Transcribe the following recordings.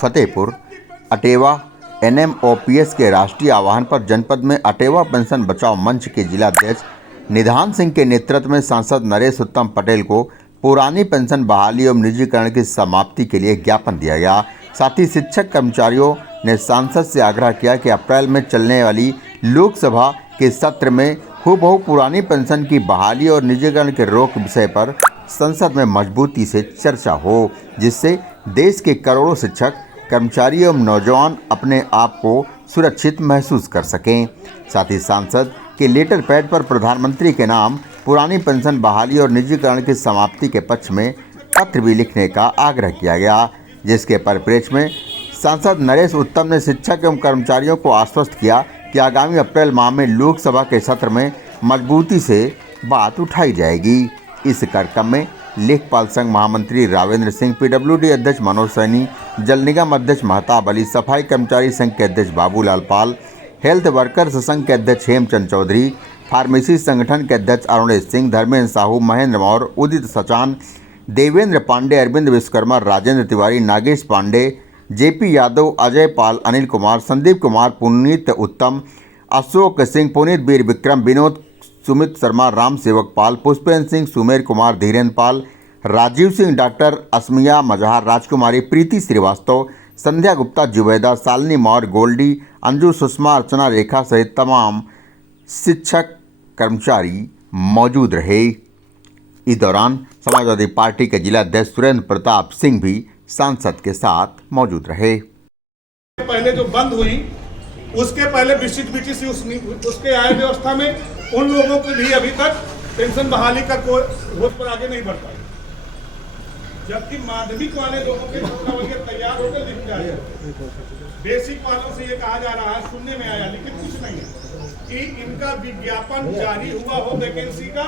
Fatehpur अटेवा NMOPS के राष्ट्रीय आह्वान पर जनपद में अटेवा पेंशन बचाओ मंच के जिलाध्यक्ष निधान सिंह के नेतृत्व में सांसद नरेश उत्तम पटेल को पुरानी पेंशन बहाली एवं निजीकरण की समाप्ति के लिए ज्ञापन दिया गया। साथ ही शिक्षक कर्मचारियों ने सांसद से आग्रह किया कि अप्रैल में चलने वाली लोकसभा के सत्र में हूबहू पुरानी पेंशन की बहाली और निजीकरण के रोक विषय पर संसद में मजबूती से चर्चा हो, जिससे देश के करोड़ों शिक्षक कर्मचारी एवं नौजवान अपने आप को सुरक्षित महसूस कर सकें। साथ ही सांसद के लेटर पैड पर प्रधानमंत्री के नाम पुरानी पेंशन बहाली और निजीकरण की समाप्ति के पक्ष में पत्र भी लिखने का आग्रह किया गया, जिसके परिप्रेक्ष्य में सांसद नरेश उत्तम ने शिक्षक एवं कर्मचारियों को आश्वस्त किया कि आगामी अप्रैल माह में लोकसभा के सत्र में मजबूती से बात उठाई जाएगी। इस कार्यक्रम में लेखपाल संघ महामंत्री रावेंद्र सिंह, PWD अध्यक्ष मनोज सैनी, जल निगम अध्यक्ष महताब अली, सफाई कर्मचारी संघ के अध्यक्ष बाबूलाल पाल, हेल्थ वर्कर्स संघ के अध्यक्ष हेमचंद चौधरी, फार्मेसी संगठन के अध्यक्ष अरुणेश सिंह, धर्मेंद्र साहू, महेंद्र मौर्य, उदित सचान, देवेंद्र पांडे, अरविंद विश्वकर्मा, राजेंद्र तिवारी, नागेश पांडे, JP यादव, अजय पाल, अनिल कुमार, संदीप कुमार, पुनीत उत्तम, अशोक सिंह, पुनीत वीर विक्रम, विनोद, सुमित शर्मा, राम सेवक पाल, पुष्पेंद्र सिंह, सुमेर कुमार, धीरेन्द्र पाल, राजीव सिंह, डॉक्टर असमिया मजहार, राजकुमारी, प्रीति श्रीवास्तव, संध्या गुप्ता, जुबैदा, शालिनी मौर्य, गोल्डी, अंजू, सुषमा, अर्चना, रेखा सहित तमाम शिक्षक कर्मचारी मौजूद रहे। इस दौरान समाजवादी पार्टी के जिलाध्यक्ष सुरेंद्र प्रताप सिंह भी सांसद के साथ मौजूद रहे। पहले जो बंद हुई उसके पहले विस्तृत BTC उसके आय व्यवस्था में उन लोगों के लिए अभी तक पेंशन बहाली का कोई वोट पर आगे नहीं बढ़ता, जबकि माध्यमिक वाले लोगों के दस्तावेज तैयार होकर लिख जाए। बेसिक वालों से ये कहा जा रहा है, सुनने में आया लेकिन कुछ नहीं है कि इनका विज्ञापन जारी हुआ हो वैकेंसी का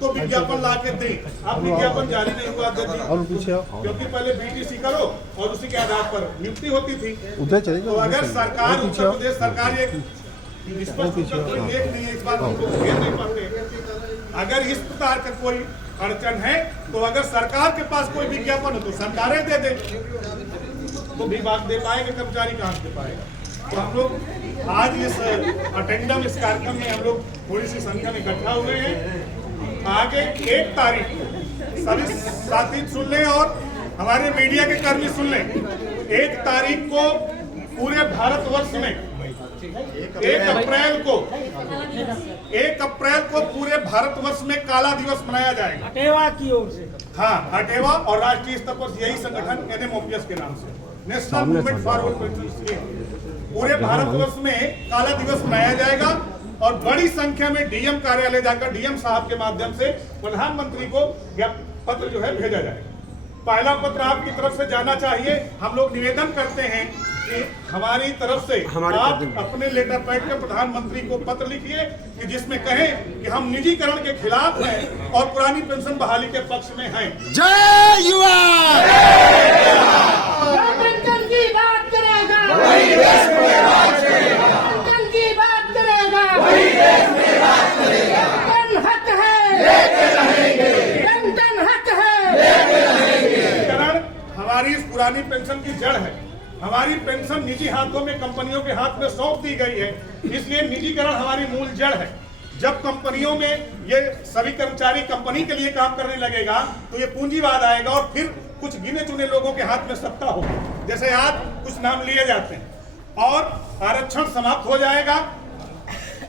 तो विज्ञापन ला के दें। अब विज्ञापन जारी नहीं हुआ क्योंकि पहले BTC करो और उसी के आधार पर नियुक्ति होती थी। तो अगर सरकार, उत्तर प्रदेश सरकार एक स्पष्ट लेख नहीं है, इस बात हम लोग घेर नहीं पाते। अगर इस प्रकार का कोई अड़चन है तो अगर सरकार के पास कोई विज्ञापन हो तो सरकारें दे दे, तो विभाग दे पाएंगे, कर्मचारी कहाँ दे पाएगा। तो हम लोग आज इस अटेंडम इस कार्यक्रम में हम लोग थोड़ी सी संख्या में इकट्ठा हुए हैं। आगे 1 तारीख को सभी साथी सुन लें और हमारे मीडिया के कर्मी सुन लें। 1 तारीख को पूरे भारतवर्ष में 1 अप्रैल को पूरे भारतवर्ष में काला दिवस मनाया जाएगा अटेवा की ओर से। हाँ, अटेवा और राष्ट्रीय स्तर पर यही संगठन NMOPS के नाम से national movement forward pension scheme पूरे भारतवर्ष में काला दिवस मनाया जाएगा और बड़ी संख्या में DM कार्यालय जाकर DM साहब के माध्यम से प्रधानमंत्री को पत्र जो है भेजा जाएगा। पहला पत्र आपकी तरफ से जाना चाहिए। हम लोग निवेदन करते हैं कि हमारी तरफ से आप अपने लेटर पैड पे प्रधानमंत्री को पत्र लिखिए कि जिसमें कहें कि हम निजीकरण के खिलाफ हैं और पुरानी पेंशन बहाली के पक्ष में हैं। जय युवा। पेंशन की बात करेगा वही देश में राज करेगा, पेंशन की बात करेगा वही देश में राज करेगा। पेंशन हक है लेके रहेंगे, पेंशन हक है लेके रहेंगे। हमारी इस पुरानी पेंशन की जड़ है। हमारी पेंशन निजी हाथों में, कंपनियों के हाथ में सौंप दी गई है, इसलिए निजीकरण हमारी मूल जड़ है। जब कंपनियों में ये सभी कर्मचारी कंपनी के लिए काम करने लगेगा तो ये पूंजीवाद आएगा और फिर कुछ गिने चुने लोगों के हाथ में सत्ता होगी। जैसे आज कुछ नाम लिए जाते हैं और आरक्षण समाप्त हो जाएगा,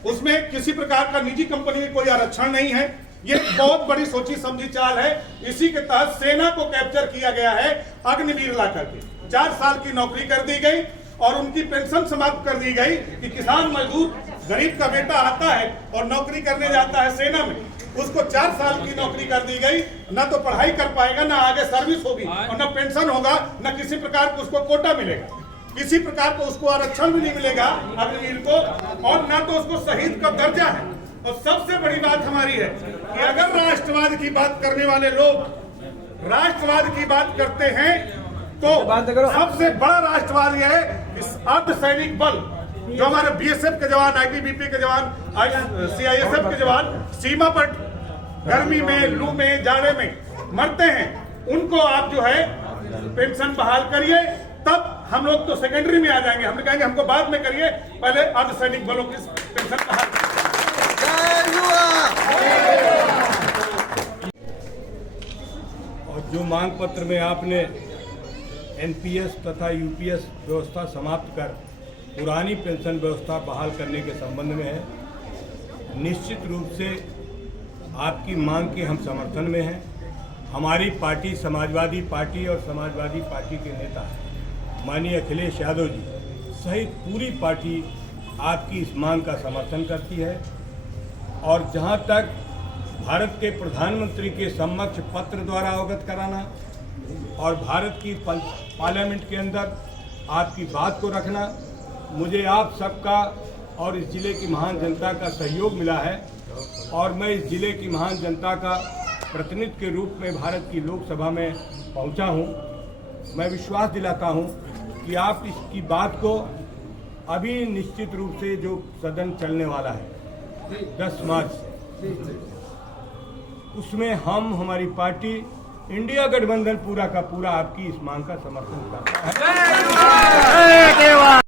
उसमें किसी प्रकार का निजी कंपनी में कोई आरक्षण नहीं है। ये बहुत बड़ी सोची समझी चाल है। इसी के तहत सेना को कैप्चर किया गया है, अग्निवीर ला करके 4 साल की नौकरी कर दी गई और उनकी पेंशन समाप्त कर दी गई कि किसान मजदूर गरीब का बेटा आता है और नौकरी करने जाता है सेना में, उसको 4 साल की नौकरी कर दी गई। न तो पढ़ाई कर पाएगा, न आगे सर्विस होगी और न पेंशन होगा, न किसी प्रकार का उसको कोटा मिलेगा, किसी प्रकार का उसको आरक्षण भी नहीं मिलेगा अग्निवीर को, और न तो उसको शहीद का दर्जा है। और सबसे बड़ी बात हमारी है कि अगर राष्ट्रवाद की बात करने वाले लोग राष्ट्रवाद की बात करते हैं तो सबसे बड़ा राष्ट्रवाद यह है कि अर्धसैनिक बल जो हमारे BSF के जवान, ITBP के जवान, CISF के जवान सीमा पर गर्मी में, लू में, जाड़े में मरते हैं, उनको आप जो है पेंशन बहाल करिए, तब हम लोग तो सेकेंडरी में आ जाएंगे। हम कहेंगे हमको बाद में करिए, पहले अर्धसैनिक बलों की पेंशन बहाल और जो मांग पत्र में आपने एनपीएस तथा यूपीएस व्यवस्था समाप्त कर पुरानी पेंशन व्यवस्था बहाल करने के संबंध में है, निश्चित रूप से आपकी मांग के हम समर्थन में हैं। हमारी पार्टी समाजवादी पार्टी और समाजवादी पार्टी के नेता माननीय अखिलेश यादव जी सहित पूरी पार्टी आपकी इस मांग का समर्थन करती है। और जहां तक भारत के प्रधानमंत्री के समक्ष पत्र द्वारा अवगत कराना और भारत की पार्लियामेंट के अंदर आपकी बात को रखना, मुझे आप सबका और इस जिले की महान जनता का सहयोग मिला है और मैं इस जिले की महान जनता का प्रतिनिधि के रूप में भारत की लोकसभा में पहुंचा हूं। मैं विश्वास दिलाता हूं कि आप इसकी बात को अभी निश्चित रूप से जो सदन चलने वाला है 10 मार्च से, उसमें हम हमारी पार्टी इंडिया गठबंधन पूरा का पूरा आपकी इस मांग का समर्थन करता है।